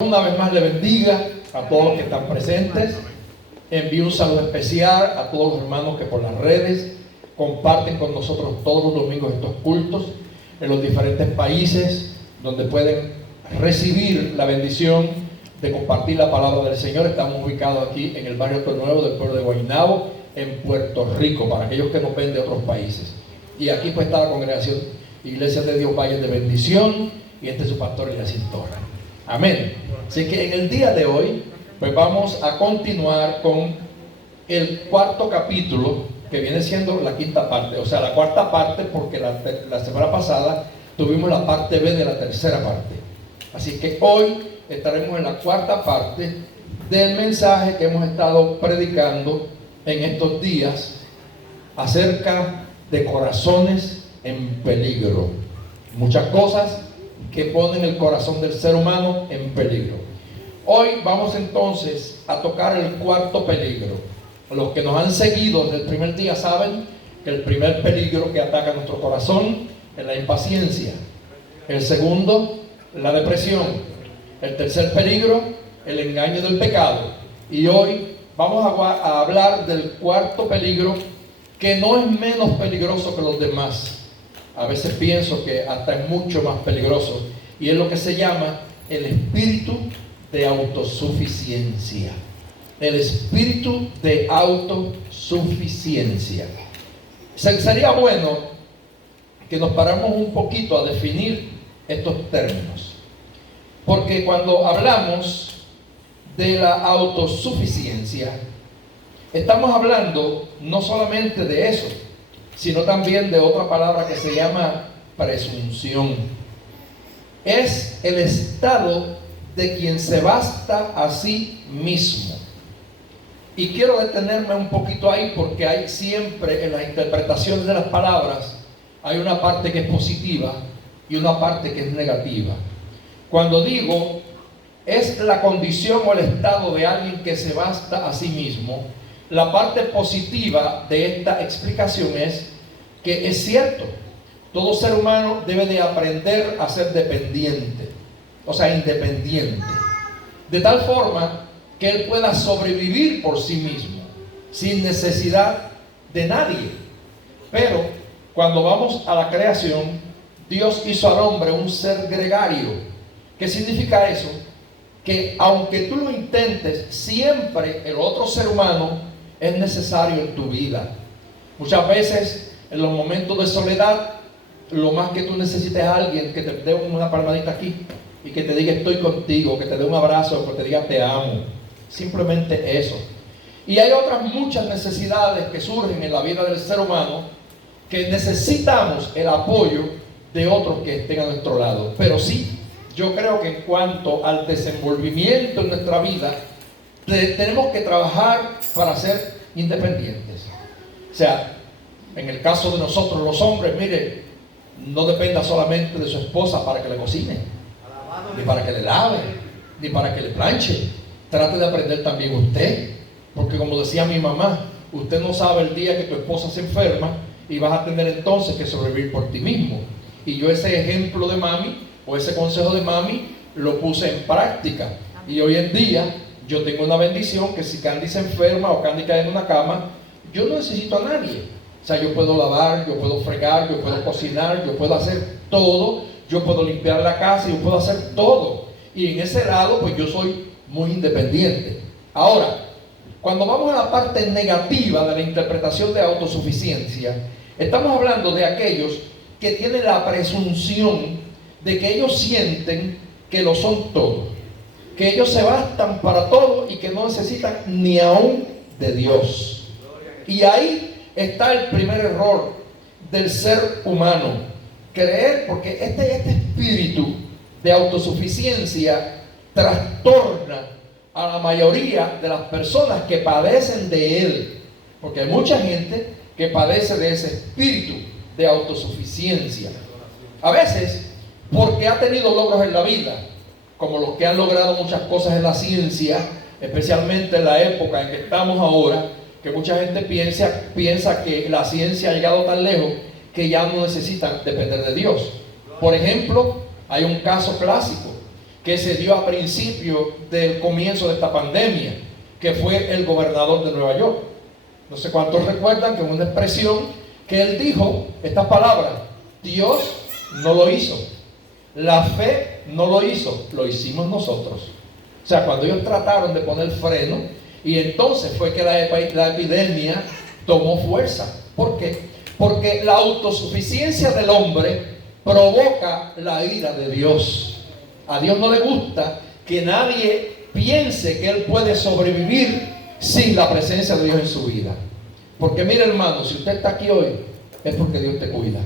Una vez más le bendiga a todos los que están presentes. Envío un saludo especial a todos los hermanos que por las redes comparten con nosotros todos los domingos estos cultos en los diferentes países donde pueden recibir la bendición de compartir la palabra del Señor. Estamos ubicados aquí en el barrio Alto Nuevo del pueblo de Guaynabo, en Puerto Rico, para aquellos que nos ven de otros países. Y aquí pues está la congregación Iglesia de Dios Valle de Bendición, y este es su pastor Eliasim Torres. Amén. Así que en el día de hoy pues vamos a continuar con el cuarto capítulo, que viene siendo la quinta parte, o sea, la cuarta parte, porque la semana pasada tuvimos la parte B de la tercera parte. Así que hoy estaremos en la cuarta parte del mensaje que hemos estado predicando en estos días acerca de corazones en peligro. Muchas cosas que ponen el corazón del ser humano en peligro. Hoy vamos entonces a tocar el cuarto peligro. Los que nos han seguido desde el primer día saben que el primer peligro que ataca nuestro corazón es la impaciencia. El segundo, la depresión. El tercer peligro, el engaño del pecado. Y hoy vamos a hablar del cuarto peligro, que no es menos peligroso que los demás. A veces pienso que hasta es mucho más peligroso, y es lo que se llama el espíritu de autosuficiencia. El espíritu de autosuficiencia. Sería bueno que nos paramos un poquito a definir estos términos, porque cuando hablamos de la autosuficiencia, estamos hablando no solamente de eso, sino también de otra palabra que se llama presunción. Es el estado de quien se basta a sí mismo. Y quiero detenerme un poquito ahí, porque hay siempre en las interpretaciones de las palabras, hay una parte que es positiva y una parte que es negativa. Cuando digo es la condición o el estado de alguien que se basta a sí mismo, la parte positiva de esta explicación es que es cierto, todo ser humano debe de aprender a ser dependiente, o sea, independiente, de tal forma que él pueda sobrevivir por sí mismo, sin necesidad de nadie. Pero cuando vamos a la creación, Dios hizo al hombre un ser gregario. ¿Qué significa eso? Que aunque tú lo intentes, siempre el otro ser humano es necesario en tu vida. Muchas veces, en los momentos de soledad, lo más que tú necesites es alguien que te dé una palmadita aquí y que te diga estoy contigo, que te dé un abrazo, que te diga te amo. Simplemente eso. Y hay otras muchas necesidades que surgen en la vida del ser humano, que necesitamos el apoyo de otros que estén a nuestro lado. Pero sí, yo creo que en cuanto al desenvolvimiento en nuestra vida, tenemos que trabajar para ser independientes. O sea, en el caso de nosotros los hombres, mire, no dependa solamente de su esposa para que le cocine, ni para que le lave, ni para que le planche. Trate de aprender también usted, porque como decía mi mamá, usted no sabe el día que tu esposa se enferma y vas a tener entonces que sobrevivir por ti mismo. Y yo ese ejemplo de mami, o ese consejo de mami, lo puse en práctica. Y hoy en día yo tengo una bendición, que si Candy se enferma o Candy cae en una cama, yo no necesito a nadie. O sea, yo puedo lavar, yo puedo fregar, yo puedo cocinar, yo puedo hacer todo, yo puedo limpiar la casa, yo puedo hacer todo. Y en ese lado, pues yo soy muy independiente. Ahora, cuando vamos a la parte negativa de la interpretación de autosuficiencia, estamos hablando de aquellos que tienen la presunción de que ellos sienten que lo son todo, que ellos se bastan para todo y que no necesitan ni aún de Dios. Y ahí está el primer error del ser humano, creer, porque este espíritu de autosuficiencia trastorna a la mayoría de las personas que padecen de él, porque hay mucha gente que padece de ese espíritu de autosuficiencia, a veces porque ha tenido logros en la vida, como los que han logrado muchas cosas en la ciencia, especialmente en la época en que estamos ahora, que mucha gente piensa que la ciencia ha llegado tan lejos que ya no necesitan depender de Dios. Por ejemplo, hay un caso clásico, que se dio a principio del comienzo de esta pandemia, que fue el gobernador de Nueva York. No sé cuántos recuerdan que una expresión que él dijo, estas palabras: Dios no lo hizo, la fe no lo hizo, lo hicimos nosotros. O sea, cuando ellos trataron de poner freno, y entonces fue que la epidemia tomó fuerza. ¿Por qué? Porque la autosuficiencia del hombre provoca la ira de Dios. A Dios no le gusta que nadie piense que él puede sobrevivir sin la presencia de Dios en su vida. Porque mire, hermano, si usted está aquí hoy, es porque Dios te cuida.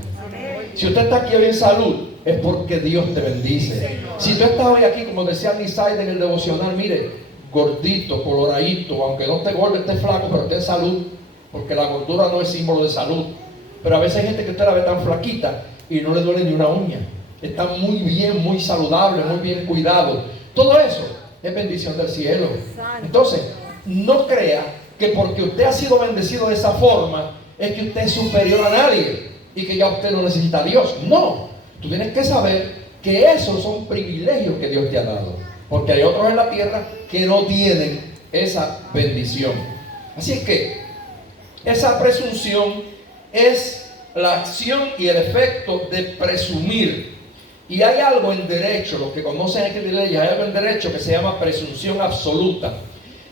Si usted está aquí hoy en salud, es porque Dios te bendice. Si tú estás hoy aquí, como decía Nisai en el devocional, mire, gordito, coloradito, aunque no esté gordo, esté flaco, pero esté en salud, porque la gordura no es símbolo de salud. Pero a veces hay gente que usted la ve tan flaquita y no le duele ni una uña. Está muy bien, muy saludable, muy bien cuidado. Todo eso es bendición del cielo. Entonces, no crea que porque usted ha sido bendecido de esa forma, es que usted es superior a nadie y que ya usted no necesita a Dios. No, tú tienes que saber que esos son privilegios que Dios te ha dado, porque hay otros en la tierra que no tienen esa bendición. Así es que esa presunción es la acción y el efecto de presumir. Y hay algo en derecho, los que conocen aquí de leyes, hay algo en derecho que se llama presunción absoluta,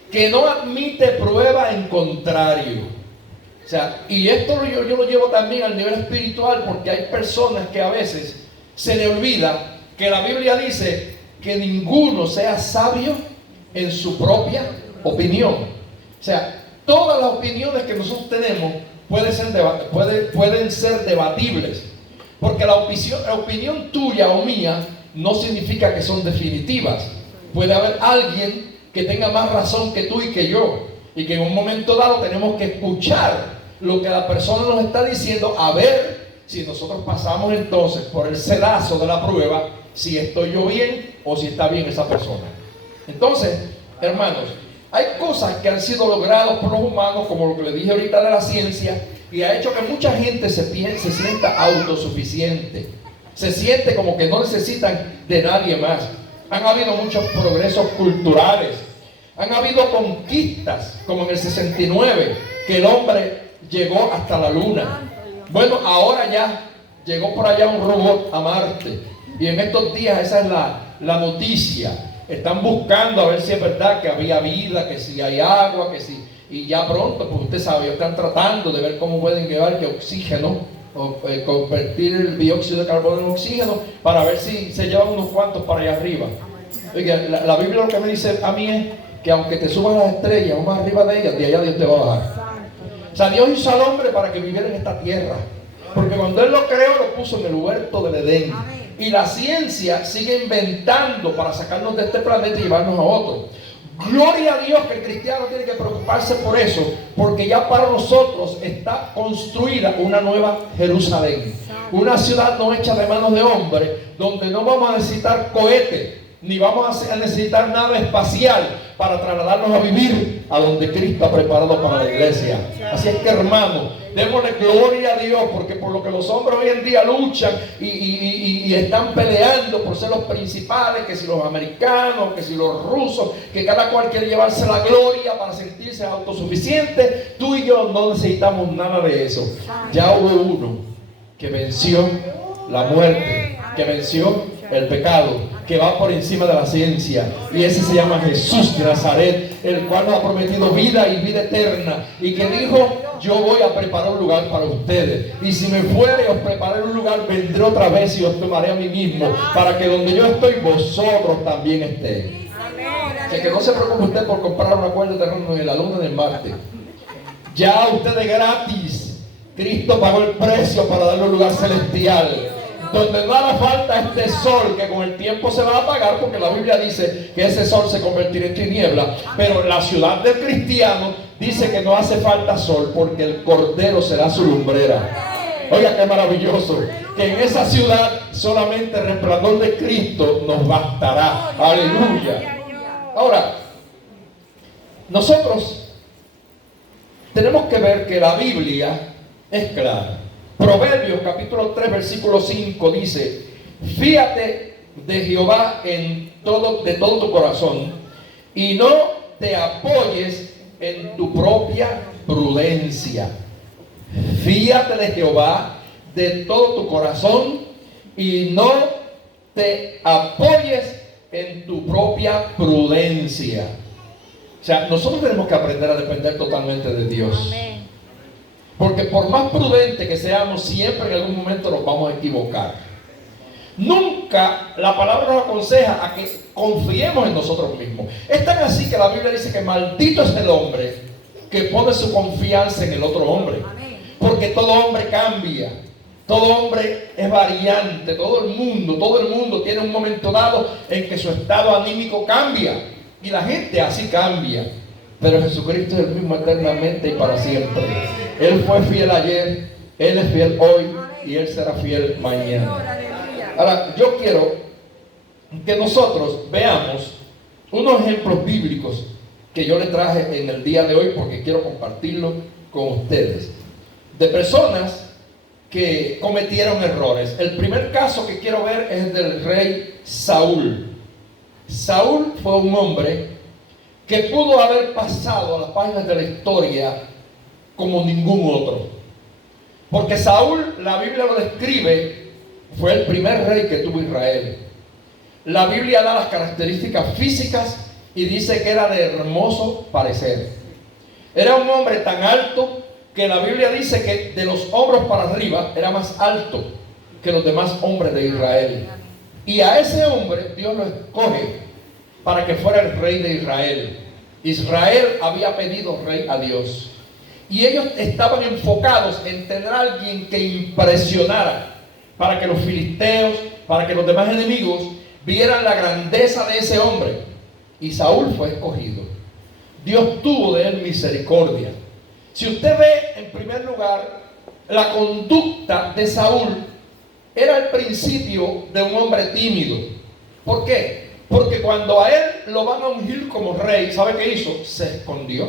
que no admite prueba en contrario. O sea, y esto yo lo llevo también al nivel espiritual, porque hay personas que a veces se le olvida que la Biblia dice que ninguno sea sabio en su propia opinión. O sea, todas las opiniones que nosotros tenemos pueden ser debatibles, porque la opinión tuya o mía no significa que son definitivas. Puede haber alguien que tenga más razón que tú y que yo, y que en un momento dado tenemos que escuchar lo que la persona nos está diciendo, a ver si nosotros pasamos entonces por el sedazo de la prueba, si estoy yo bien o si está bien esa persona. Entonces, hermanos, hay cosas que han sido logradas por los humanos, como lo que les dije ahorita de la ciencia, y ha hecho que mucha gente se sienta autosuficiente, se siente como que no necesitan de nadie más. Han habido muchos progresos culturales, han habido conquistas, como en el 69, que el hombre llegó hasta la luna. Bueno, ahora ya llegó por allá un robot a Marte, y en estos días esa es la noticia. Están buscando a ver si es verdad que había vida, que si hay agua, que si, y ya pronto, pues usted sabe, están tratando de ver cómo pueden llevar que oxígeno, o convertir el dióxido de carbono en oxígeno, para ver si se llevan unos cuantos para allá arriba. Oiga, la Biblia lo que me dice a mí es que aunque te suban las estrellas o más arriba de ellas, de allá Dios te va a bajar. O sea, Dios hizo al hombre para que viviera en esta tierra, porque cuando Él lo creó, lo puso en el huerto del Edén. Y la ciencia sigue inventando para sacarnos de este planeta y llevarnos a otro. Gloria a Dios que el cristiano tiene que preocuparse por eso, porque ya para nosotros está construida una nueva Jerusalén, una ciudad no hecha de manos de hombre, donde no vamos a necesitar cohetes, ni vamos a necesitar nave espacial para trasladarnos a vivir a donde Cristo ha preparado para la iglesia. Así es que, hermano, démosle gloria a Dios, porque por lo que los hombres hoy en día luchan y están peleando por ser los principales, que si los americanos, que si los rusos, que cada cual quiere llevarse la gloria para sentirse autosuficiente, tú y yo no necesitamos nada de eso. Ya hubo uno que venció la muerte, que venció el pecado, que va por encima de la ciencia, y ese se llama Jesús de Nazaret, el cual nos ha prometido vida y vida eterna, y que dijo: yo voy a preparar un lugar para ustedes, y si me fuere os prepararé un lugar, vendré otra vez y os tomaré a mí mismo, para que donde yo estoy vosotros también estéis. Que no se preocupe usted por comprar una cuerda de terreno en la luna ni en Marte. Ya ustedes gratis, Cristo pagó el precio para darle un lugar celestial, donde no hará falta este sol que con el tiempo se va a apagar, porque la Biblia dice que ese sol se convertirá en tiniebla. Pero en la ciudad del cristiano dice que no hace falta sol, porque el Cordero será su lumbrera. Oiga, qué maravilloso, que en esa ciudad solamente el resplandor de Cristo nos bastará. Aleluya. Ahora, nosotros tenemos que ver que la Biblia es clara. Proverbios capítulo 3 versículo 5 dice: fíate de Jehová de todo tu corazón y no te apoyes en tu propia prudencia. Fíate de Jehová de todo tu corazón y no te apoyes en tu propia prudencia. O sea, nosotros tenemos que aprender a depender totalmente de Dios. Amén. Porque por más prudente que seamos, siempre en algún momento nos vamos a equivocar. Nunca la palabra nos aconseja a que confiemos en nosotros mismos. Es tan así que la Biblia dice que maldito es el hombre que pone su confianza en el otro hombre. Porque todo hombre cambia. Todo hombre es variante. Todo el mundo tiene un momento dado en que su estado anímico cambia. Y la gente así cambia. Pero Jesucristo es el mismo eternamente y para siempre. Él fue fiel ayer, Él es fiel hoy y Él será fiel mañana. Ahora, yo quiero que nosotros veamos unos ejemplos bíblicos que yo les traje en el día de hoy porque quiero compartirlo con ustedes. De personas que cometieron errores. El primer caso que quiero ver es del rey Saúl. Saúl fue un hombre que pudo haber pasado a las páginas de la historia como ningún otro. Porque Saúl, la Biblia lo describe, fue el primer rey que tuvo Israel. La Biblia da las características físicas y dice que era de hermoso parecer. Era un hombre tan alto que la Biblia dice que de los hombros para arriba era más alto que los demás hombres de Israel. Y a ese hombre Dios lo escoge para que fuera el rey de Israel. Israel había pedido rey a Dios. Y ellos estaban enfocados en tener a alguien que impresionara para que los filisteos, para que los demás enemigos vieran la grandeza de ese hombre. Y Saúl fue escogido. Dios tuvo de él misericordia. Si usted ve, en primer lugar, la conducta de Saúl era el principio de un hombre tímido. ¿Por qué? Porque cuando a él lo van a ungir como rey, ¿sabe qué hizo? Se escondió.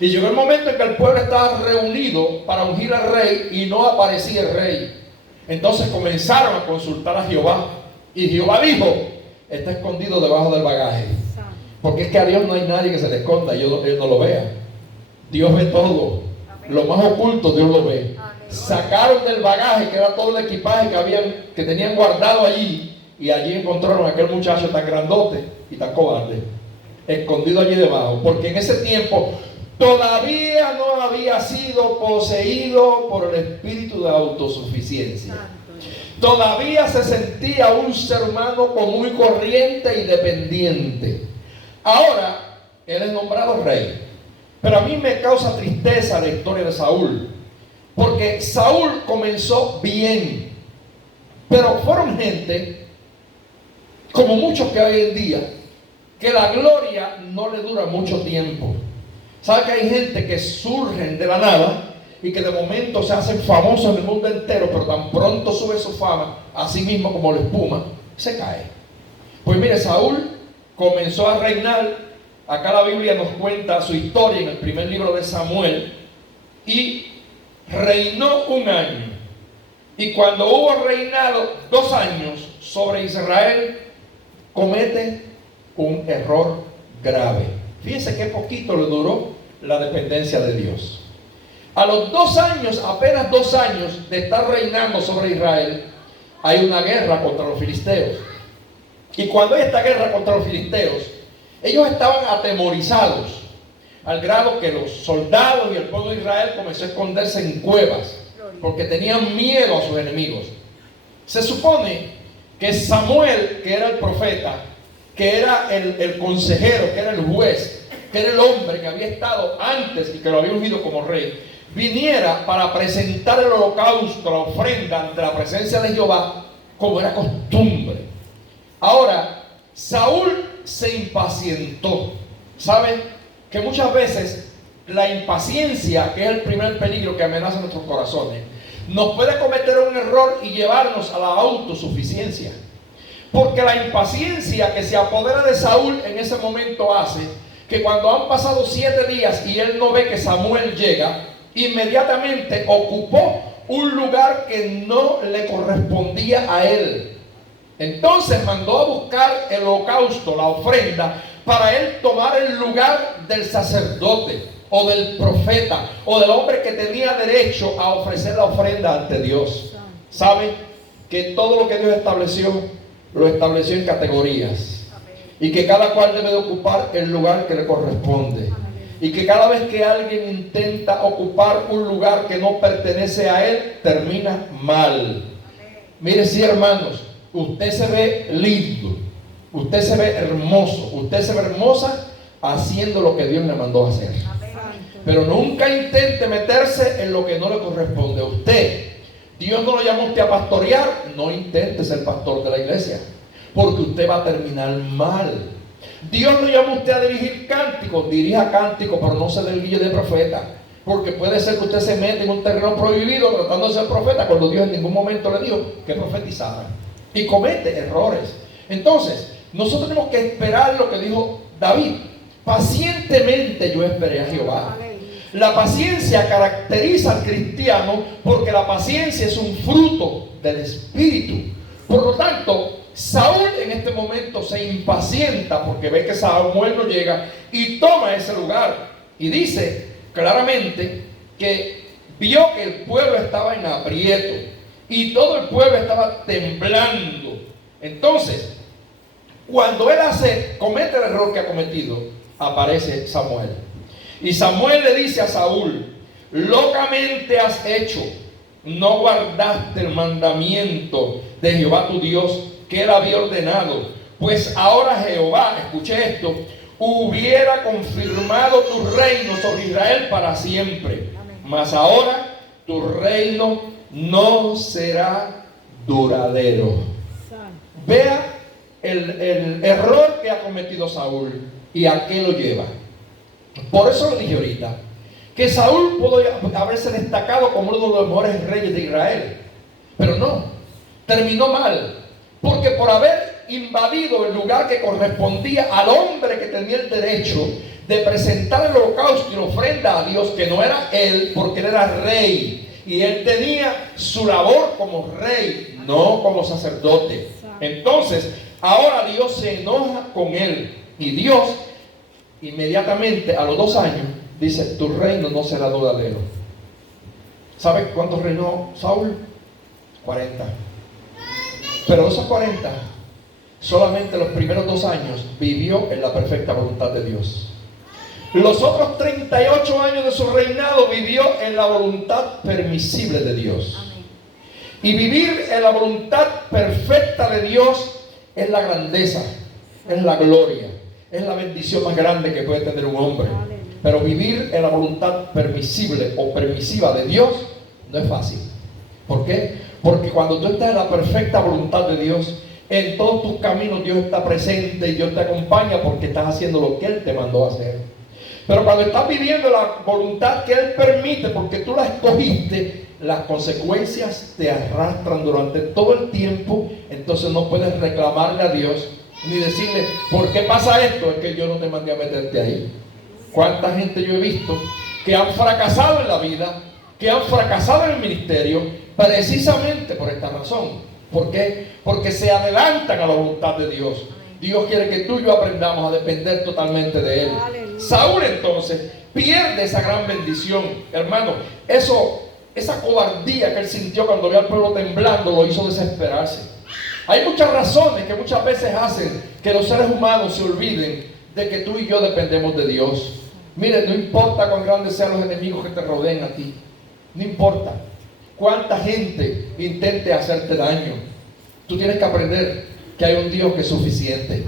Y llegó el momento en que el pueblo estaba reunido para ungir al rey y no aparecía el rey. Entonces comenzaron a consultar a Jehová. Y Jehová dijo: está escondido debajo del bagaje. Porque es que a Dios no hay nadie que se le esconda y Él no lo vea. Dios ve todo. Lo más oculto Dios lo ve. Sacaron del bagaje, que era todo el equipaje que tenían guardado allí, y allí encontraron a aquel muchacho tan grandote y tan cobarde, escondido allí debajo. Porque en ese tiempo todavía no había sido poseído por el espíritu de autosuficiencia. Todavía se sentía un ser humano común y corriente y dependiente. Ahora él es nombrado rey. Pero a mí me causa tristeza la historia de Saúl, porque Saúl comenzó bien, pero fueron gente, como muchos que hay hoy en día, que la gloria no le dura mucho tiempo. ¿Sabe que hay gente que surgen de la nada y que de momento se hacen famosos en el mundo entero, pero tan pronto sube su fama, así mismo como la espuma, se cae? Pues mire, Saúl comenzó a reinar. Acá la Biblia nos cuenta su historia en el primer libro de Samuel. Y reinó 1 año. Y cuando hubo reinado 2 años sobre Israel, comete un error grave. Fíjense qué poquito le duró la dependencia de Dios. A los 2 años, apenas 2 años de estar reinando sobre Israel, hay una guerra contra los filisteos. Y cuando hay esta guerra contra los filisteos, ellos estaban atemorizados, al grado que los soldados y el pueblo de Israel comenzó a esconderse en cuevas, porque tenían miedo a sus enemigos. Se supone que Samuel, que era el profeta, que era el consejero, que era el juez, que era el hombre que había estado antes y que lo había ungido como rey, viniera para presentar el holocausto, la ofrenda ante la presencia de Jehová, como era costumbre. Ahora, Saúl se impacientó. ¿Saben? Que muchas veces la impaciencia, que es el primer peligro que amenaza nuestros corazones, nos puede cometer un error y llevarnos a la autosuficiencia. Porque la impaciencia que se apodera de Saúl en ese momento hace que cuando han pasado 7 días y él no ve que Samuel llega, inmediatamente ocupó un lugar que no le correspondía a él. Entonces mandó a buscar el holocausto, la ofrenda, para él tomar el lugar del sacerdote o del profeta o del hombre que tenía derecho a ofrecer la ofrenda ante Dios. ¿Sabe? Que todo lo que Dios estableció, lo estableció en categorías. Y que cada cual debe de ocupar el lugar que le corresponde. Y que cada vez que alguien intenta ocupar un lugar que no pertenece a él, termina mal. Mire, sí, hermanos, usted se ve lindo, usted se ve hermoso, usted se ve hermosa haciendo lo que Dios le mandó a hacer. Pero nunca intente meterse en lo que no le corresponde a usted. Dios no lo llamó a usted a pastorear, no intente ser pastor de la iglesia, porque usted va a terminar mal. Dios lo llamó a usted a dirigir cánticos, dirija cánticos, pero no se desvíe de profeta, porque puede ser que usted se meta en un terreno prohibido tratando de ser profeta, cuando Dios en ningún momento le dijo que profetizara, y comete errores. Entonces, nosotros tenemos que esperar lo que dijo David: pacientemente yo esperé a Jehová. La paciencia caracteriza al cristiano, porque la paciencia es un fruto del Espíritu. Por lo tanto, Saúl en este momento se impacienta porque ve que Samuel no llega y toma ese lugar. Y dice claramente que vio que el pueblo estaba en aprieto y todo el pueblo estaba temblando. Entonces, cuando él comete el error que ha cometido, aparece Samuel. Y Samuel le dice a Saúl: locamente has hecho, no guardaste el mandamiento de Jehová tu Dios que él había ordenado. Pues ahora Jehová, escuche esto, hubiera confirmado tu reino sobre Israel para siempre. Mas ahora tu reino no será duradero. Vea el error que ha cometido Saúl y a qué lo lleva. Por eso lo dije ahorita, que Saúl pudo haberse destacado como uno de los mejores reyes de Israel, pero no, terminó mal, porque por haber invadido el lugar que correspondía al hombre que tenía el derecho de presentar el holocausto y la ofrenda a Dios, que no era él, porque él era rey y él tenía su labor como rey, no como sacerdote. Entonces ahora Dios se enoja con él, y Dios inmediatamente a los 2 años dice: tu reino no será duradero. ¿Sabe cuántos reinó Saúl? 40. Pero esos 40, solamente los primeros 2 años vivió en la perfecta voluntad de Dios. Los otros 38 años de su reinado vivió en la voluntad permisible de Dios. Y vivir en la voluntad perfecta de Dios es la grandeza, es la gloria, es la bendición más grande que puede tener un hombre. Pero vivir en la voluntad permisible o permisiva de Dios no es fácil. ¿Por qué? Porque cuando tú estás en la perfecta voluntad de Dios, en todos tus caminos Dios está presente y Dios te acompaña, porque estás haciendo lo que Él te mandó a hacer. Pero cuando estás viviendo la voluntad que Él permite, porque tú la escogiste, las consecuencias te arrastran durante todo el tiempo. Entonces no puedes reclamarle a Dios ni decirle: ¿por qué pasa esto? Es que yo no te mandé a meterte ahí. ¿Cuánta gente yo he visto que han fracasado en la vida, que han fracasado en el ministerio, precisamente por esta razón? ¿Por qué? Porque se adelantan a la voluntad de Dios. Dios quiere que tú y yo aprendamos a depender totalmente de Él. Aleluya. Saúl entonces pierde esa gran bendición. Hermano, esa cobardía que él sintió cuando vio al pueblo temblando lo hizo desesperarse. Hay muchas razones que muchas veces hacen que los seres humanos se olviden de que tú y yo dependemos de Dios. Mire, no importa cuán grandes sean los enemigos que te rodeen a ti, no importa cuánta gente intente hacerte daño, tú tienes que aprender que hay un Dios que es suficiente.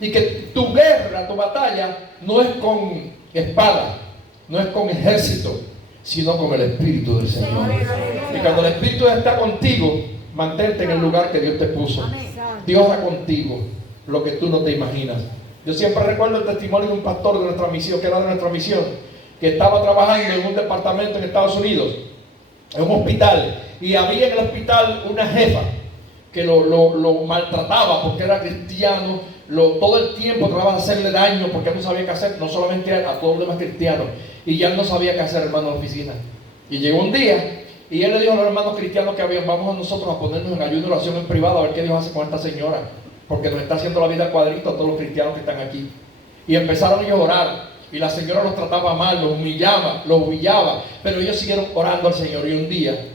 Y que tu guerra, tu batalla, no es con espada, no es con ejército, sino con el Espíritu del Señor. Y cuando el Espíritu está contigo, mantente en el lugar que Dios te puso. Dios hará contigo lo que tú no te imaginas. Yo siempre recuerdo el testimonio de un pastor de nuestra misión, que era de nuestra misión, que estaba trabajando en un departamento en Estados Unidos, en un hospital, y había en el hospital una jefa que lo maltrataba porque era cristiano, todo el tiempo trataba de hacerle daño porque él no sabía qué hacer, no solamente a todos los demás cristianos, y ya no sabía qué hacer, hermano, en la oficina. Y llegó un día Y él le dijo a los hermanos cristianos que habían: vamos a nosotros a ponernos en ayuno y oración en privado a ver qué Dios hace con esta señora, porque nos está haciendo la vida cuadrito a todos los cristianos que están aquí. Y empezaron ellos a orar, y la señora los trataba mal, los humillaba, pero ellos siguieron orando al Señor. Y un día,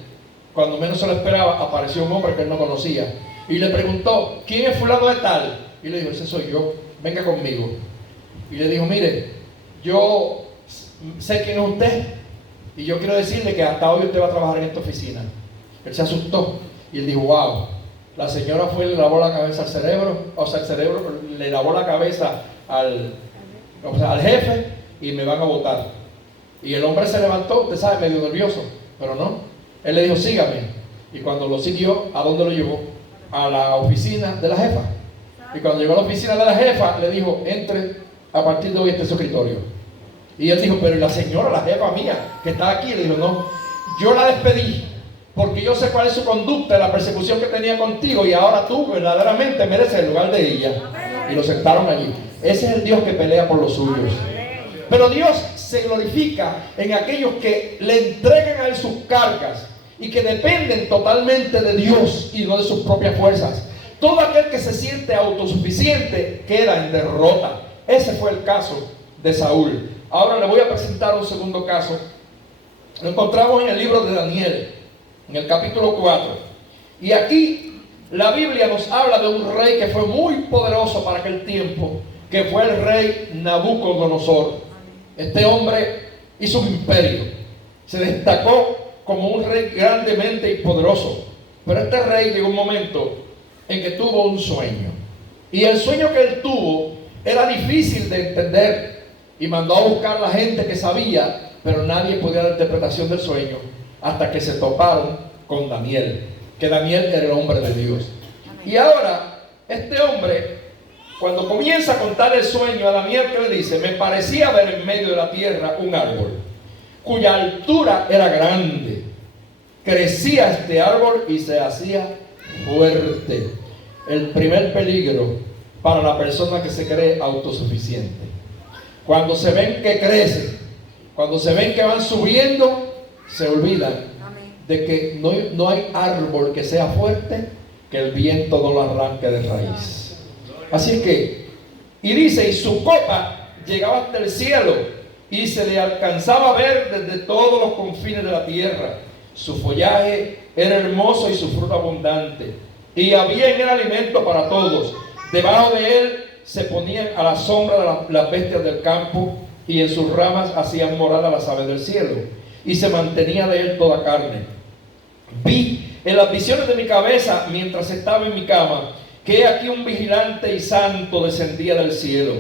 cuando menos se lo esperaba, apareció un hombre que él no conocía y le preguntó: ¿quién es fulano de tal? Y le dijo: ese soy yo, venga conmigo. Y le dijo: mire, yo sé quién es usted, y yo quiero decirle que hasta hoy usted va a trabajar en esta oficina. Él se asustó y él dijo: wow. La señora fue y le lavó la cabeza al cerebro, el cerebro le lavó la cabeza al jefe, y me van a votar. Y el hombre se levantó, usted sabe, medio nervioso, pero no. Él le dijo: sígame. Y cuando lo siguió, ¿a dónde lo llevó? A la oficina de la jefa. Y cuando llegó a la oficina de la jefa, le dijo: entre a partir de hoy este escritorio. Y él dijo: pero ¿y la señora, la jefa mía, que está aquí? Le dijo: no, yo la despedí porque yo sé cuál es su conducta, la persecución que tenía contigo, y ahora tú verdaderamente mereces el lugar de ella. Y lo sentaron allí. Ese es el Dios que pelea por los suyos. Pero Dios se glorifica en aquellos que le entregan a él sus cargas y que dependen totalmente de Dios y no de sus propias fuerzas. Todo aquel que se siente autosuficiente queda en derrota. Ese fue el caso de Saúl. Ahora le voy a presentar un segundo caso. Lo encontramos en el libro de Daniel, en el capítulo 4. Y aquí la Biblia nos habla de un rey que fue muy poderoso para aquel tiempo, que fue el rey Nabucodonosor. Este hombre hizo un imperio, se destacó como un rey grandemente y poderoso. Pero este rey llegó un momento en que tuvo un sueño, y el sueño que él tuvo era difícil de entender, y mandó a buscar a la gente que sabía, pero nadie podía dar interpretación del sueño, hasta que se toparon con Daniel, que Daniel era el hombre de Dios. Y ahora este hombre, cuando comienza a contar el sueño a Daniel, que le dice: me parecía ver en medio de la tierra un árbol, cuya altura era grande. Crecía este árbol y se hacía fuerte. El primer peligro para la persona que se cree autosuficiente: cuando se ven que crecen, cuando se ven que van subiendo, se olvidan de que no hay árbol que sea fuerte que el viento no lo arranque de raíz. Así es que, y dice: y su copa llegaba hasta el cielo, y se le alcanzaba a ver desde todos los confines de la tierra. Su follaje era hermoso y su fruta abundante, y había en él alimento para todos. Debajo de él se ponían a la sombra de las bestias del campo, y en sus ramas hacían morada las aves del cielo, y se mantenía de él toda carne. Vi en las visiones de mi cabeza, mientras estaba en mi cama, que aquí un vigilante y santo descendía del cielo,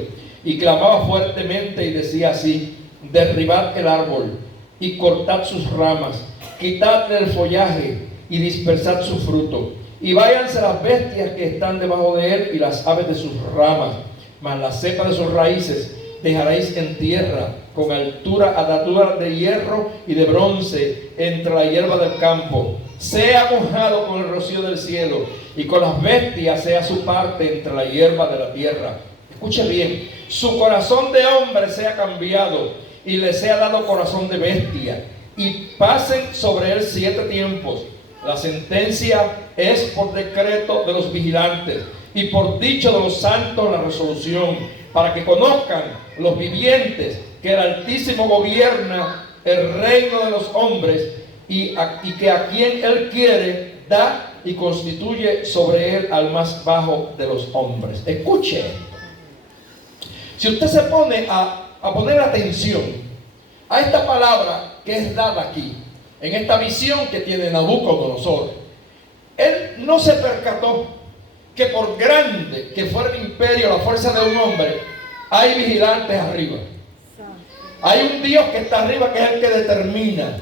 y clamaba fuertemente y decía así: derribad el árbol y cortad sus ramas, quitadle el follaje y dispersad su fruto, y váyanse las bestias que están debajo de él y las aves de sus ramas, mas la cepa de sus raíces dejaréis en tierra, con atadura de hierro y de bronce entre la hierba del campo. Sea mojado con el rocío del cielo, y con las bestias sea su parte entre la hierba de la tierra. Escuche bien: su corazón de hombre sea cambiado, y le sea dado corazón de bestia, y pasen sobre él 7 tiempos. La sentencia es por decreto de los vigilantes, y por dicho de los santos la resolución, para que conozcan los vivientes que el Altísimo gobierna el reino de los hombres, y que a quien él quiere da y constituye sobre él al más bajo de los hombres. Escuche, si usted se pone a poner atención a esta palabra que es dada aquí, en esta visión que tiene Nabucodonosor, él no se percató que por grande que fuera el imperio, la fuerza de un hombre, hay vigilantes arriba. Hay un Dios que está arriba, que es el que determina,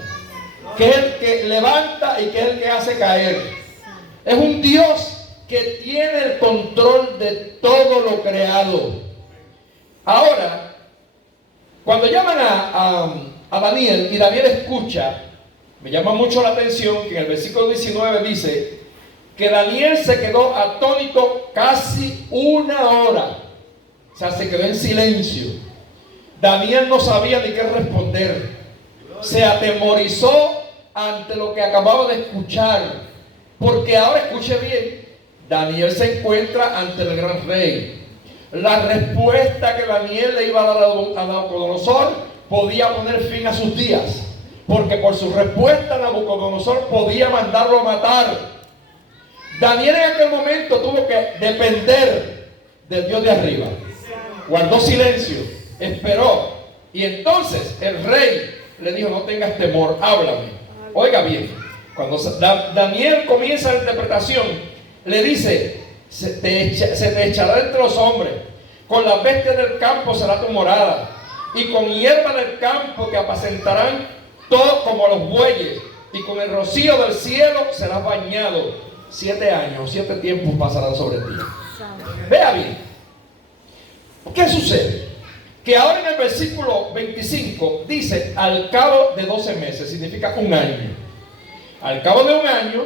que es el que levanta y que es el que hace caer. Es un Dios que tiene el control de todo lo creado. Ahora, cuando llaman a Daniel, y Daniel escucha, me llama mucho la atención que en el versículo 19 dice que Daniel se quedó atónito casi 1 hora. O sea, se quedó en silencio. Daniel no sabía ni qué responder. Se atemorizó ante lo que acababa de escuchar. Porque ahora escuche bien, Daniel se encuentra ante el gran rey. La respuesta que Daniel le iba a dar a Nabucodonosor podía poner fin a sus días. Porque por su respuesta Nabucodonosor podía mandarlo a matar. Daniel en aquel momento tuvo que depender del Dios de arriba. Guardó silencio, esperó. Y entonces el rey le dijo: no tengas temor, háblame. Oiga bien, cuando Daniel comienza la interpretación, le dice: se te echará entre los hombres, con las bestias del campo será tu morada, y con hierba del campo te apacentarán todo como los bueyes, y con el rocío del cielo serás bañado. 7 años, 7 tiempos pasarán sobre ti. Vea bien, ¿qué sucede? Que ahora en el versículo 25 dice: al cabo de 12 meses, significa un año. Al cabo de un año,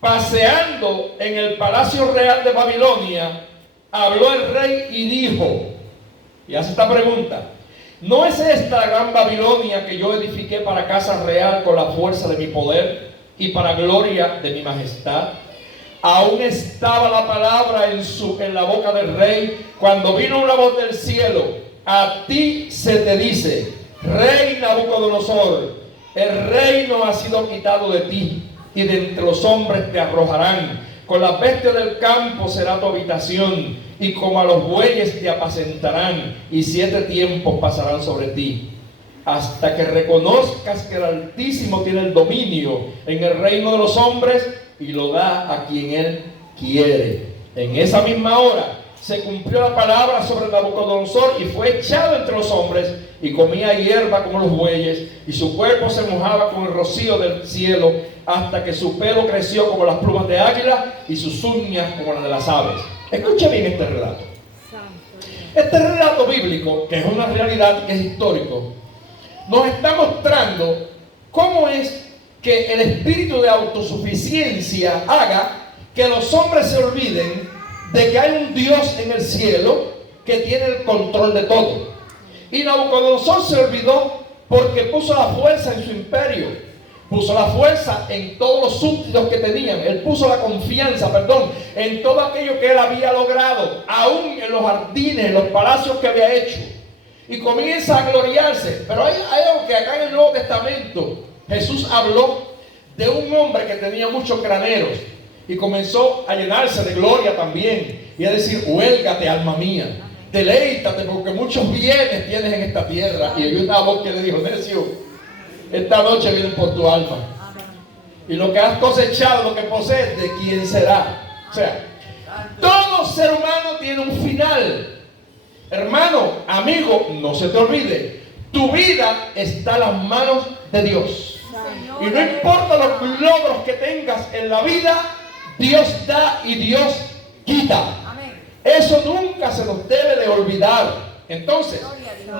paseando en el palacio real de Babilonia, habló el rey y dijo, y hace esta pregunta: ¿no es esta la gran Babilonia que yo edifiqué para casa real con la fuerza de mi poder y para gloria de mi majestad? Aún estaba la palabra en la boca del rey, cuando vino una voz del cielo: a ti se te dice, rey Nabucodonosor, el reino ha sido quitado de ti, y de entre los hombres te arrojarán. Con las bestias del campo será tu habitación, y como a los bueyes te apacentarán, y 7 tiempos pasarán sobre ti, hasta que reconozcas que el Altísimo tiene el dominio en el reino de los hombres, y lo da a quien él quiere. En esa misma hora se cumplió la palabra sobre Nabucodonosor, y fue echado entre los hombres, y comía hierba como los bueyes, y su cuerpo se mojaba con el rocío del cielo, hasta que su pelo creció como las plumas de águila, y sus uñas como las de las aves. Escuche bien este relato. Este relato bíblico, que es una realidad, que es histórico, nos está mostrando cómo es que el espíritu de autosuficiencia haga que los hombres se olviden de que hay un Dios en el cielo que tiene el control de todo. Y Nabucodonosor se olvidó porque puso la fuerza en su imperio, puso la fuerza en todos los súbditos que tenían. Él puso la confianza, en todo aquello que él había logrado, aún en los jardines, en los palacios que había hecho. Y comienza a gloriarse. Pero hay algo que acá en el Nuevo Testamento Jesús habló de un hombre que tenía muchos graneros, y comenzó a llenarse de gloria también, y a decir: huélgate, alma mía, deleítate, porque muchos bienes tienes en esta tierra. Y oyó una voz que le dijo: necio, esta noche vienen por tu alma, y lo que has cosechado, lo que posees, ¿de quién será? O sea, todo ser humano tiene un final. Hermano, amigo, no se te olvide, tu vida está en las manos de Dios. Y no importa los logros que tengas en la vida, Dios da y Dios quita. Eso nunca se nos debe de olvidar. Entonces,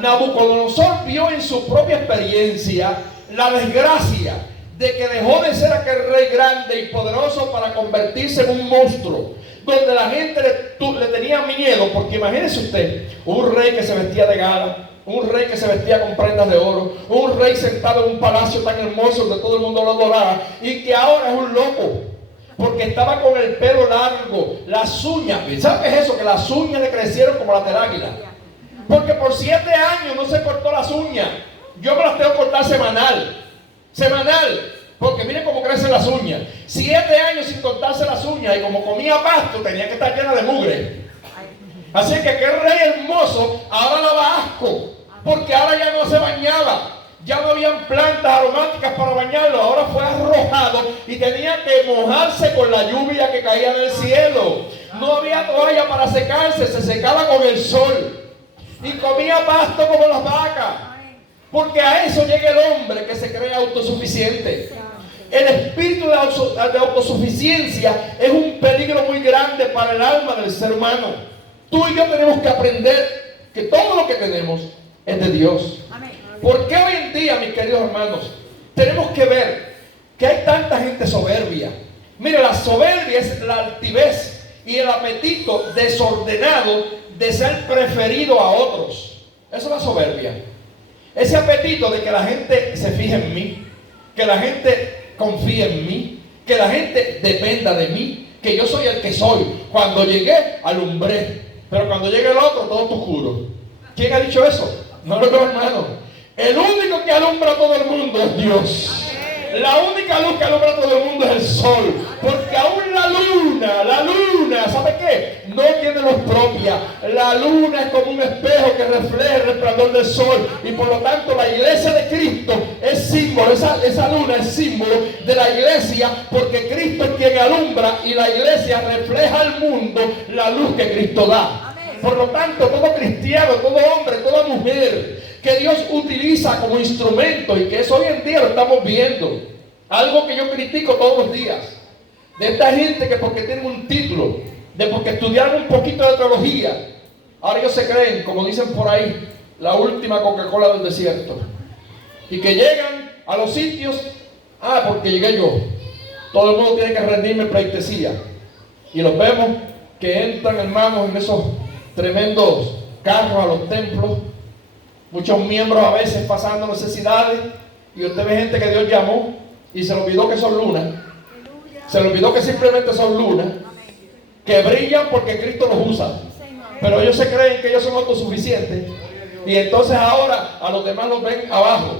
Nabucodonosor vio en su propia experiencia la desgracia de que dejó de ser aquel rey grande y poderoso para convertirse en un monstruo, donde la gente le tenía miedo. Porque imagínese usted, un rey que se vestía de gala, un rey que se vestía con prendas de oro, un rey sentado en un palacio tan hermoso donde todo el mundo lo adoraba, y que ahora es un loco porque estaba con el pelo largo, las uñas. ¿Saben qué es eso? Que las uñas le crecieron como las del águila, porque por 7 años no se cortó las uñas. Yo me las tengo que cortar semanal, porque miren cómo crecen las uñas. 7 años sin cortarse las uñas, y como comía pasto tenía que estar llena de mugre. Así que aquel rey hermoso ahora daba asco, porque ahora ya no se bañaba, ya no habían plantas aromáticas para bañarlo, ahora fue arrojado y tenía que mojarse con la lluvia que caía del cielo. No había toalla para secarse, se secaba con el sol, y comía pasto como las vacas, porque a eso llega el hombre que se cree autosuficiente. El espíritu de autosuficiencia es un peligro muy grande para el alma del ser humano. Tú y yo tenemos que aprender que todo lo que tenemos es de Dios. ¿Por qué hoy en día, mis queridos hermanos, tenemos que ver que hay tanta gente soberbia? Mire, la soberbia es la altivez y el apetito desordenado de ser preferido a otros. Eso es la soberbia. Ese apetito de que la gente se fije en mí, que la gente confíe en mí, que la gente dependa de mí, que yo soy el que soy. Cuando llegué, alumbré, pero cuando llegue el otro, todo está oscuro. ¿Quién ha dicho eso? No lo veo, hermano. El único que alumbra a todo el mundo es Dios. La única luz que alumbra a todo el mundo es el sol. Porque aún la luna, ¿sabe qué? No tiene luz propia. La luna es como un espejo que refleja el resplandor del sol. Y por lo tanto la iglesia de Cristo es símbolo, esa luna es símbolo de la iglesia, porque Cristo es quien alumbra y la iglesia refleja al mundo la luz que Cristo da. Por lo tanto, todo cristiano, todo hombre, toda mujer que Dios utiliza como instrumento, y que eso hoy en día lo estamos viendo, algo que yo critico todos los días, de esta gente que porque tienen un título, de porque estudiaron un poquito de teología, ahora ellos se creen, como dicen por ahí, la última Coca-Cola del desierto, y que llegan a los sitios, porque llegué yo, todo el mundo tiene que rendirme pleitesía, y los vemos que entran, hermanos, en esos tremendos carros a los templos, muchos miembros a veces pasando necesidades, y usted ve gente que Dios llamó y se le olvidó que son lunas, se le olvidó que simplemente son lunas, que brillan porque Cristo los usa, pero ellos se creen que ellos son autosuficientes, y entonces ahora a los demás los ven abajo.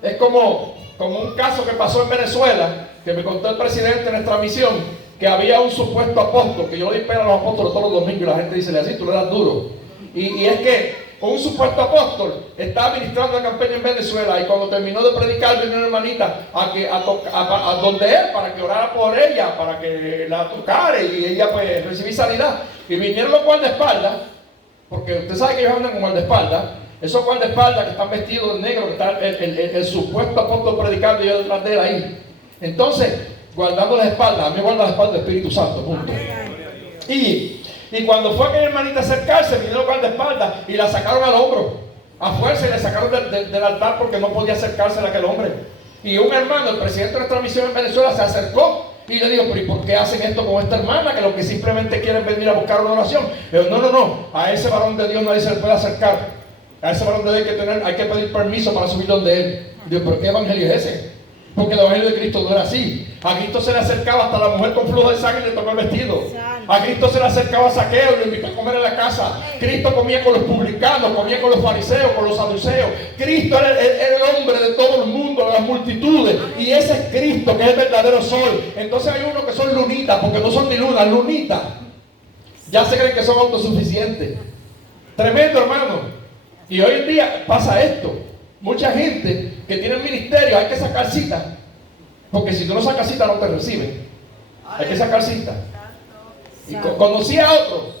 Es como un caso que pasó en Venezuela, que me contó el presidente de nuestra misión, que había un supuesto apóstol, que yo le espero a los apóstoles todos los domingos, y la gente dice, así tú le das duro, y es que un supuesto apóstol estaba ministrando la campaña en Venezuela, y cuando terminó de predicar vino una hermanita a donde él para que orara por ella, para que la tocara y ella pues recibir sanidad, y vinieron los guardaespaldas, porque usted sabe que ellos andan con guardaespaldas, esos guardaespaldas que están vestidos de negro, que está el supuesto apóstol predicando y yo detrás de él ahí, entonces guardando las espaldas, a mí guarda las espaldas del Espíritu Santo, punto. Y cuando fue aquella hermanita a acercarse, vinieron con la espalda y la sacaron al hombro, a fuerza, y la sacaron del altar porque no podía acercarse a aquel hombre. Y un hermano, el presidente de nuestra misión en Venezuela, se acercó y le dijo, pero ¿y por qué hacen esto con esta hermana? Que lo que simplemente quieren venir a buscar una oración. Pero no, a ese varón de Dios nadie se le puede acercar. A ese varón de Dios hay que pedir permiso para subir donde él. Dios, ¿pero qué evangelio es ese? Porque el evangelio de Cristo no era así. A Cristo se le acercaba hasta la mujer con flujo de sangre y le tocó el vestido. A Cristo se le acercaba a Zaqueo y lo invitó a comer en la casa. Cristo comía con los publicanos, comía con los fariseos, con los saduceos. Cristo era el hombre de todo el mundo, de las multitudes. Y ese es Cristo, que es el verdadero sol. Entonces hay unos que son lunitas, porque no son ni lunas, lunitas. Ya se creen que son autosuficientes. Tremendo, hermano. Y hoy en día pasa esto. Mucha gente que tiene ministerio, hay que sacar cita, porque si tú no sacas cita no te reciben. Hay que sacar cita. Y conocí a otro,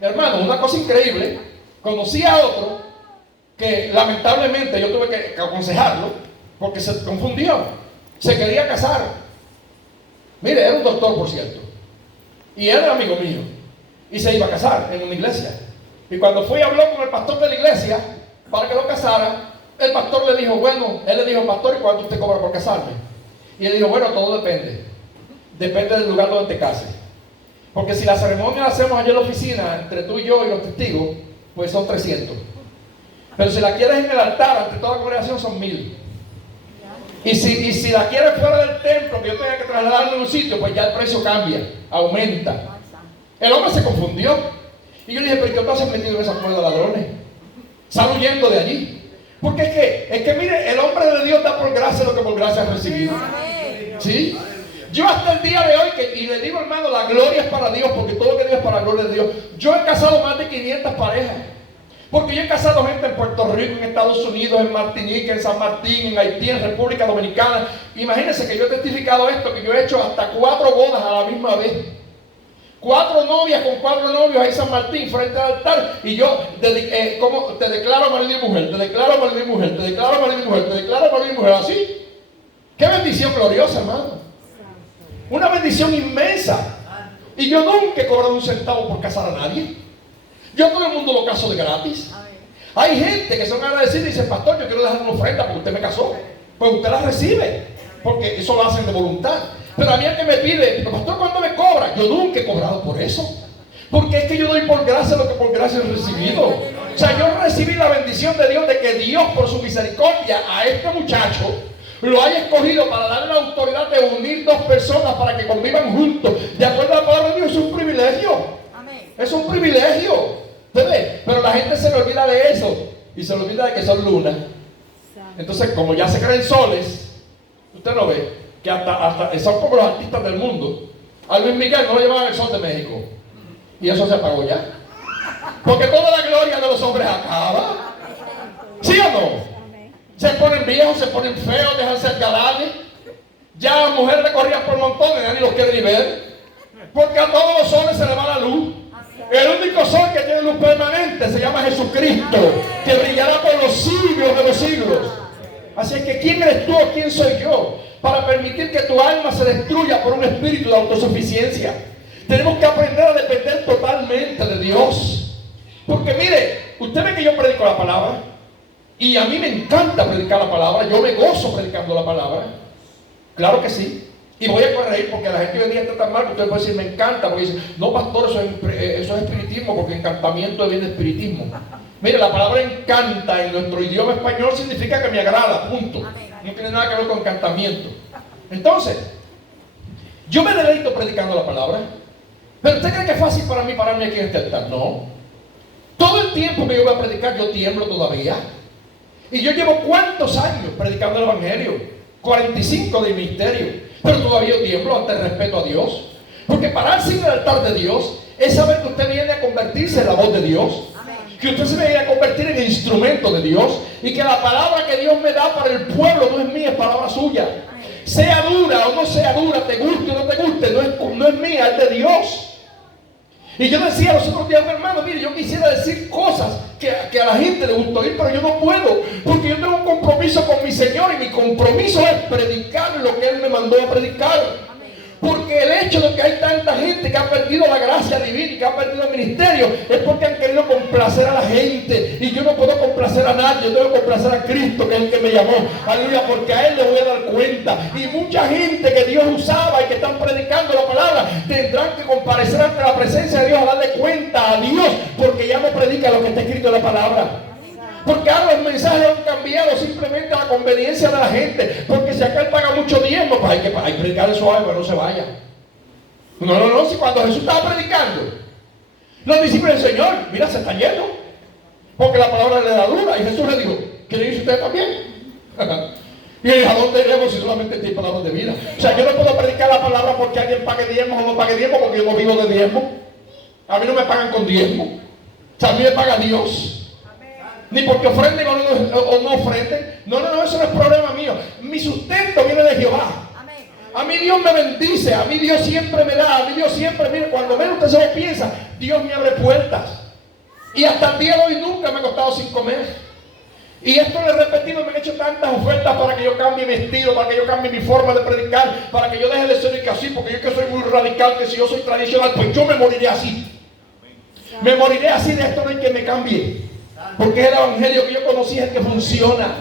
hermano, una cosa increíble. Conocí a otro que lamentablemente yo tuve que aconsejarlo porque se confundió. Se quería casar. Mire, era un doctor, por cierto, y él era amigo mío, y se iba a casar en una iglesia. Y cuando fui y habló con el pastor de la iglesia para que lo casara, el pastor le dijo, él le dijo, pastor, ¿y cuánto usted cobra por casarme? Y él dijo, bueno, todo depende del lugar donde te cases, porque si la ceremonia la hacemos allá en la oficina, entre tú y yo y los testigos, pues son 300, pero si la quieres en el altar, ante toda la congregación, son 1000, y si la quieres fuera del templo, que yo tenga que trasladarla en un sitio, pues ya el precio cambia, aumenta. El hombre se confundió, y yo le dije, pero ¿qué te has metido en esa cuerda de ladrones? Sal huyendo de allí. Porque es que mire, el hombre de Dios da por gracia lo que por gracia ha recibido. ¿Sí? Yo hasta el día de hoy, y le digo, hermano, la gloria es para Dios, porque todo lo que Dios es para la gloria de Dios. Yo he casado más de 500 parejas. Porque yo he casado gente en Puerto Rico, en Estados Unidos, en Martinica, en San Martín, en Haití, en República Dominicana. Imagínense que yo he testificado esto, que yo he hecho hasta 4 bodas a la misma vez. 4 novias con 4 novios ahí en San Martín, frente al altar. Y yo, como te declaro marido y mujer, te declaro marido y mujer, te declaro marido y mujer, te declaro marido y mujer, así. ¡Qué bendición gloriosa, hermano! Una bendición inmensa. Y yo nunca he cobrado un centavo por casar a nadie. Yo a todo el mundo lo caso de gratis. Hay gente que son agradecidos y dicen, pastor, yo quiero dejar una ofrenda porque usted me casó. Pues usted la recibe, porque eso lo hacen de voluntad. Pero a mí el que me pide, pastor, ¿cuándo me cobra? Yo nunca he cobrado por eso. Porque es que yo doy por gracia lo que por gracia he recibido. O sea, yo recibí la bendición de Dios, de que Dios por su misericordia a este muchacho lo haya escogido para darle la autoridad de unir dos personas para que convivan juntos, de acuerdo a la palabra de Dios, es un privilegio. Amén. Es un privilegio. ¿Entiendes? Pero la gente se le olvida de eso y se le olvida de que son lunas. Entonces, como ya se creen soles, usted lo ve, que hasta son como los artistas del mundo. A Luis Miguel no lo llevaban el sol de México. Y eso se apagó ya. Porque toda la gloria de los hombres acaba. ¿Sí o no? Se ponen viejos, se ponen feos, dejan ser galanes. Ya las mujeres le corrían por montones, nadie los quiere ni ver. Porque a todos los soles se le va la luz. El único sol que tiene luz permanente se llama Jesucristo, que brillará por los siglos de los siglos. Así es que ¿quién eres tú o quién soy yo para permitir que tu alma se destruya por un espíritu de autosuficiencia? Tenemos que aprender a depender totalmente de Dios. Porque mire, usted ve que yo predico la palabra y a mí me encanta predicar la palabra. Yo me gozo predicando la palabra. Claro que sí. Y voy a corregir porque la gente hoy en día está tan mal que usted puede decir me encanta, porque dice, no pastor, eso es espiritismo, porque encantamiento viene de espiritismo. Mire, la palabra encanta en nuestro idioma español significa que me agrada, punto. No tiene nada que ver con encantamiento. Entonces, yo me deleito predicando la palabra. Pero usted cree que es fácil para mí pararme aquí en este altar. No. Todo el tiempo que yo voy a predicar, yo tiemblo todavía. Y yo llevo ¿cuántos años predicando el evangelio? 45 de ministerio. Pero todavía tiemblo ante el respeto a Dios. Porque pararse en el altar de Dios es saber que usted viene a convertirse en la voz de Dios. Que usted se viene a convertir en instrumento de Dios. Y que la palabra que Dios me da para el pueblo no es mía, es palabra suya. Sea dura o no sea dura, te guste o no te guste, no es mía, es de Dios. Y yo decía los otros días, hermano, mire, yo quisiera decir cosas que a la gente le gusta oír, pero yo no puedo, porque yo tengo un compromiso con mi Señor y mi compromiso es predicar lo que Él me mandó a predicar. Porque el hecho de que hay tanta gente que ha perdido la gracia divina y que ha perdido el ministerio es porque han querido complacer a la gente. Y yo no puedo complacer a nadie, yo tengo que complacer a Cristo, que es el que me llamó. Aleluya, porque a Él le voy a dar cuenta. Y mucha gente que Dios usaba y que están predicando la palabra tendrán que comparecer ante la presencia de Dios a darle cuenta a Dios, porque ya no predica lo que está escrito en la palabra. Porque ahora los mensajes han cambiado simplemente a la conveniencia de la gente. Porque si acá él paga mucho tiempo, pues hay que predicar suave para no se vaya. No, si cuando Jesús estaba predicando, los discípulos del Señor, mira, se está yendo. Porque la palabra le da dura. Y Jesús le dijo, ¿quieren irse ustedes también? Y él dijo, ¿a dónde iremos si solamente tiene palabras de vida? O sea, yo no puedo predicar la palabra porque alguien pague diezmos o no pague diezmos, porque yo no vivo de diezmos. A mí no me pagan con diezmos. O sea, a mí me paga Dios. Ni porque ofrenden o no ofrenden. No, eso no es problema mío. Mi sustento viene de Jehová. A mí Dios me bendice. A mí Dios siempre me da. A mí Dios siempre, mire, cuando menos usted se lo piensa, Dios me abre puertas. Y hasta el día de hoy nunca me ha costado sin comer. Y esto lo he repetido, me han hecho tantas ofertas para que yo cambie mi estilo, para que yo cambie mi forma de predicar, para que yo deje de ser así, porque yo que soy muy radical, que si yo soy tradicional, pues yo me moriré así. Me moriré así, de esto no hay que me cambie. Porque es el evangelio que yo conocí, es el que funciona.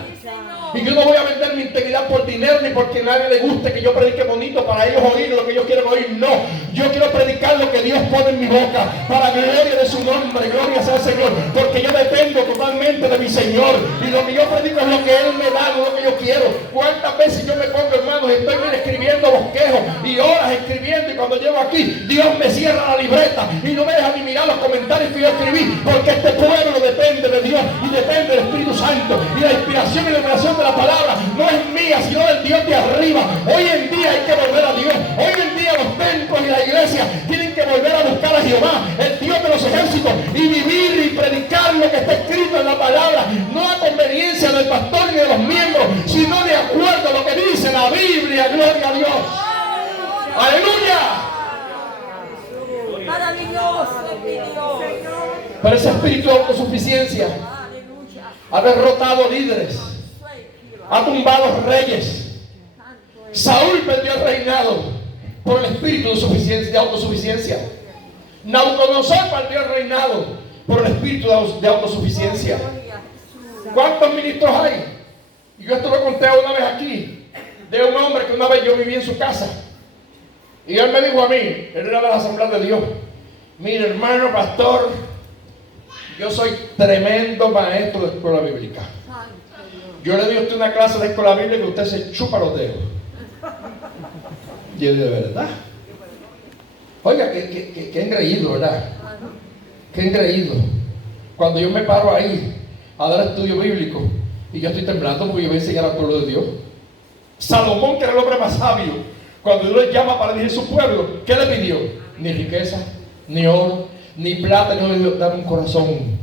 Y yo no voy a vender mi integridad por dinero ni porque a nadie le guste que yo predique bonito para ellos oír lo que ellos quieren oír. No, yo quiero predicar lo que Dios pone en mi boca para gloria de su nombre, gloria sea el Señor. Porque yo dependo totalmente de mi Señor y lo que yo predico es lo que Él me da, no lo que yo quiero. ¿Cuántas veces yo me pongo, hermanos, y estoy escribiendo bosquejos y horas escribiendo, y cuando llego aquí Dios me cierra la libreta y no me deja ni mirar los comentarios que yo escribí, porque este pueblo depende de Dios y depende del Espíritu Santo, y la inspiración y la revelación de la palabra no es mía, sino del Dios de arriba. Hoy en día hay que volver a Dios. Hoy en día los templos y la iglesia tienen que volver a buscar a Jehová, el Dios de los ejércitos, y vivir y predicar lo que está escrito en la palabra, no a conveniencia del pastor ni de los miembros, sino de acuerdo a lo que dice la Biblia. Gloria a Dios. Aleluya. Maravilloso. Pero ese espíritu de autosuficiencia ha derrotado líderes, ha tumbado reyes. Saúl perdió el reinado por el espíritu de autosuficiencia. Nabucodonosor perdió el reinado por el espíritu de autosuficiencia. ¿Cuántos ministros hay? Y yo esto lo conté una vez aquí, de un hombre que una vez yo viví en su casa. Y él me dijo a mí, él era de la Asamblea de Dios: mire, hermano pastor, yo soy tremendo maestro de escuela bíblica. yo le doy a usted una clase de escuela bíblica que usted se chupa los dedos. Y él, de verdad. Oiga, qué engreído, ¿verdad? Qué engreído. Cuando yo me paro ahí a dar estudio bíblico y yo estoy temblando porque yo voy a enseñar al pueblo de Dios. Salomón, que era el hombre más sabio, cuando Dios le llama para dirigir su pueblo, ¿qué le pidió? Ni riqueza, ni oro, ni plata, no le dio, dame un corazón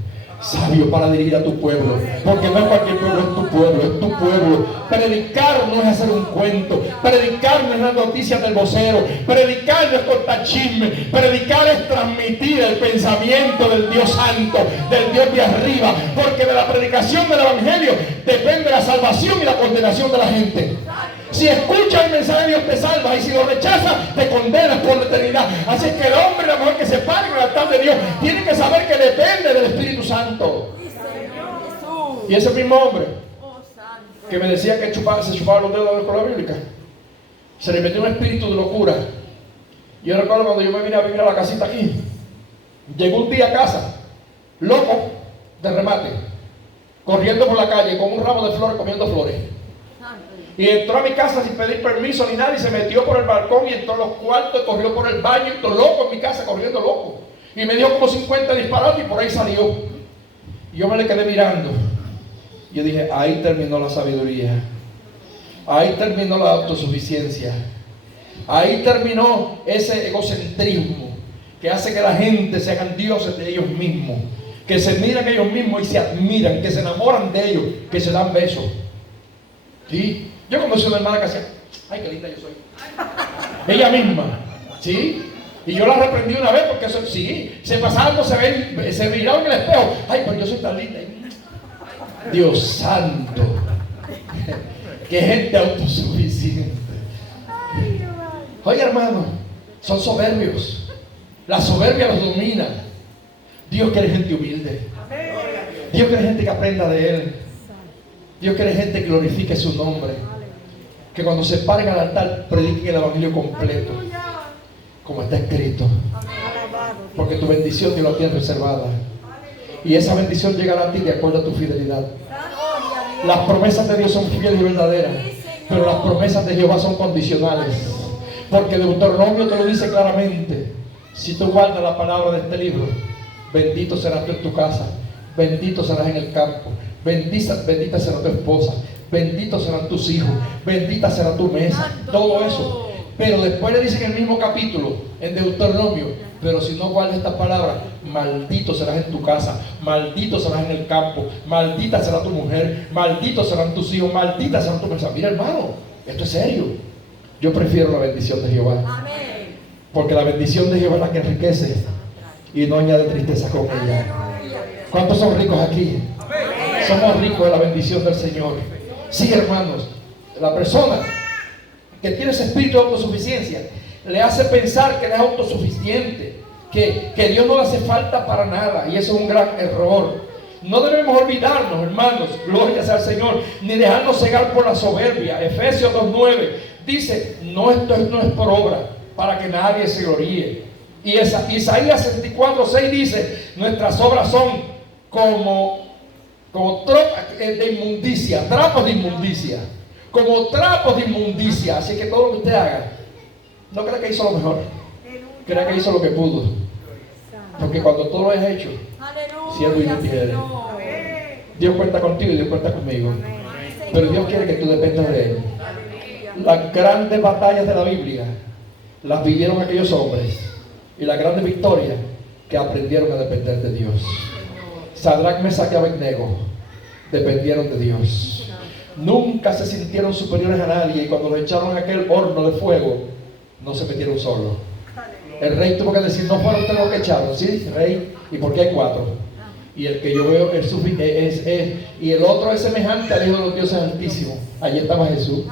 sabio para dirigir a tu pueblo, porque no es cualquier pueblo, es tu pueblo, es tu pueblo. Predicar no es hacer un cuento, predicar no es las noticias del vocero, predicar no es contar chisme, predicar es transmitir el pensamiento del Dios santo, del Dios de arriba, porque de la predicación del evangelio depende la salvación y la condenación de la gente. Si escuchas el mensaje de Dios te salva, y si lo rechazas te condenas por la eternidad. Así que el hombre y la mujer que se paren en el altar de Dios tienen que saber que depende del Espíritu Santo. Y ese mismo hombre que me decía que se chupaba los dedos de la escuela bíblica, se le metió un espíritu de locura. Yo recuerdo cuando yo me vine a vivir a la casita aquí, llegó un día a casa loco de remate, corriendo por la calle con un ramo de flores, comiendo flores. Y entró a mi casa sin pedir permiso ni nada, y se metió por el balcón y entró a los cuartos, corrió por el baño, y todo loco en mi casa, corriendo loco. Y me dio como 50 disparates y por ahí salió. Y yo me le quedé mirando. Yo dije, ahí terminó la sabiduría. Ahí terminó la autosuficiencia. Ahí terminó ese egocentrismo que hace que la gente se hagan dioses de ellos mismos, que se miran ellos mismos y se admiran, que se enamoran de ellos, que se dan besos. ¿Sí? Yo conocí a una hermana que hacía, ay, qué linda yo soy. Ella misma, ¿sí? Y yo la reprendí una vez porque eso, sí, se pasaba, se miraba en el espejo, ay, pues yo soy tan linda. Dios santo, qué gente autosuficiente. Oye, hermano, son soberbios. La soberbia los domina. Dios quiere gente humilde. Dios quiere gente que aprenda de Él. Dios quiere gente que glorifique su nombre. Que cuando se paren al altar prediquen el evangelio completo, como está escrito. Porque tu bendición Dios la tiene reservada. Y esa bendición llegará a ti de acuerdo a tu fidelidad. Las promesas de Dios son fieles y verdaderas, pero las promesas de Jehová son condicionales. Porque Deuteronomio te lo dice claramente. Si tú guardas la palabra de este libro, bendito serás tú en tu casa, bendito serás en el campo, bendita será tu esposa, benditos serán tus hijos, bendita será tu mesa, todo eso. Pero después le dice en el mismo capítulo, en Deuteronomio, pero si no guardas esta palabra, maldito serás en tu casa, maldito serás en el campo, maldita será tu mujer, malditos serán tus hijos, maldita será tu mesa. Mira, hermano, esto es serio. Yo prefiero la bendición de Jehová. Amén. Porque la bendición de Jehová es la que enriquece y no añade tristeza con ella. ¿Cuántos son ricos aquí? Amén. Somos ricos de la bendición del Señor. Sí, hermanos, la persona que tiene ese espíritu de autosuficiencia le hace pensar que él es autosuficiente, que Dios no le hace falta para nada, y eso es un gran error. No debemos olvidarnos, hermanos, gloria sea al Señor, ni dejarnos cegar por la soberbia. Efesios 2:9 dice, esto no es por obra, para que nadie se gloríe. Y Isaías 64:6 dice, nuestras obras son como de inmundicia, trapos de inmundicia, como trapos de inmundicia. Así que todo lo que usted haga, no crea que hizo lo mejor, crea que hizo lo que pudo, porque cuando todo lo has hecho, siervo inútil eres. Dios cuenta contigo y Dios cuenta conmigo, pero Dios quiere que tú dependas de Él. Las grandes batallas de la Biblia las vivieron aquellos hombres, y las grandes victorias que aprendieron a depender de Dios. Sadrach, Mesach y Abednego dependieron de Dios. Nunca se sintieron superiores a nadie, y cuando los echaron en aquel horno de fuego, no se metieron solos. El rey tuvo que decir, no fueron ustedes los que echaron, ¿sí, rey? ¿Y por qué hay 4? Y el que yo veo es y el otro es semejante al Hijo de los dioses altísimos. Allí estaba Jesús,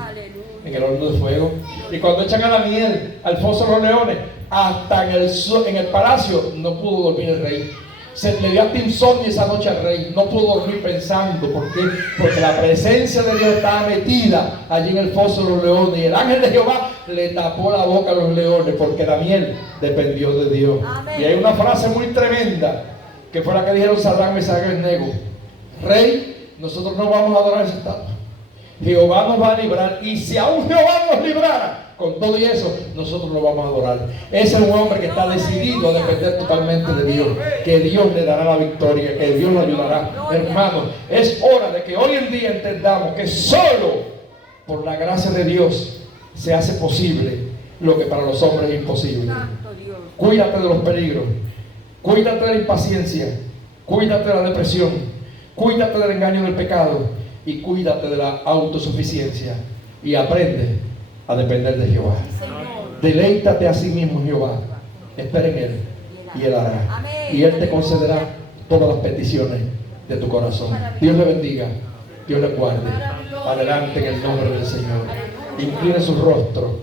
en el horno de fuego. Y cuando echan a Daniel al foso de los leones, hasta en el palacio no pudo dormir el rey. Se le dio hasta insomnio esa noche al rey. No pudo dormir pensando. ¿Por qué? Porque la presencia de Dios estaba metida allí en el foso de los leones. Y el ángel de Jehová le tapó la boca a los leones, porque Daniel dependió de Dios. Amén. Y hay una frase muy tremenda, que fue la que dijeron Sadrach, Mesach y Abednego: Rey, nosotros no vamos a adorar esa estatua. Jehová nos va a librar, y si aún Jehová nos librara, con todo y eso, nosotros lo vamos a adorar. Ese es un hombre que está decidido a depender totalmente de Dios, que Dios le dará la victoria, que Dios lo ayudará. Hermanos, es hora de que hoy en día entendamos que solo por la gracia de Dios se hace posible lo que para los hombres es imposible. Cuídate de los peligros, cuídate de la impaciencia, cuídate de la depresión, cuídate del engaño del pecado y cuídate de la autosuficiencia, y aprende a depender de Jehová. Deleítate a sí mismo en Jehová, espera en Él y Él hará, y Él te concederá todas las peticiones de tu corazón. Dios le bendiga, Dios le guarde. Adelante en el nombre del Señor. Incline su rostro.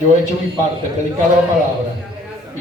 Yo he hecho mi parte, he predicado la palabra.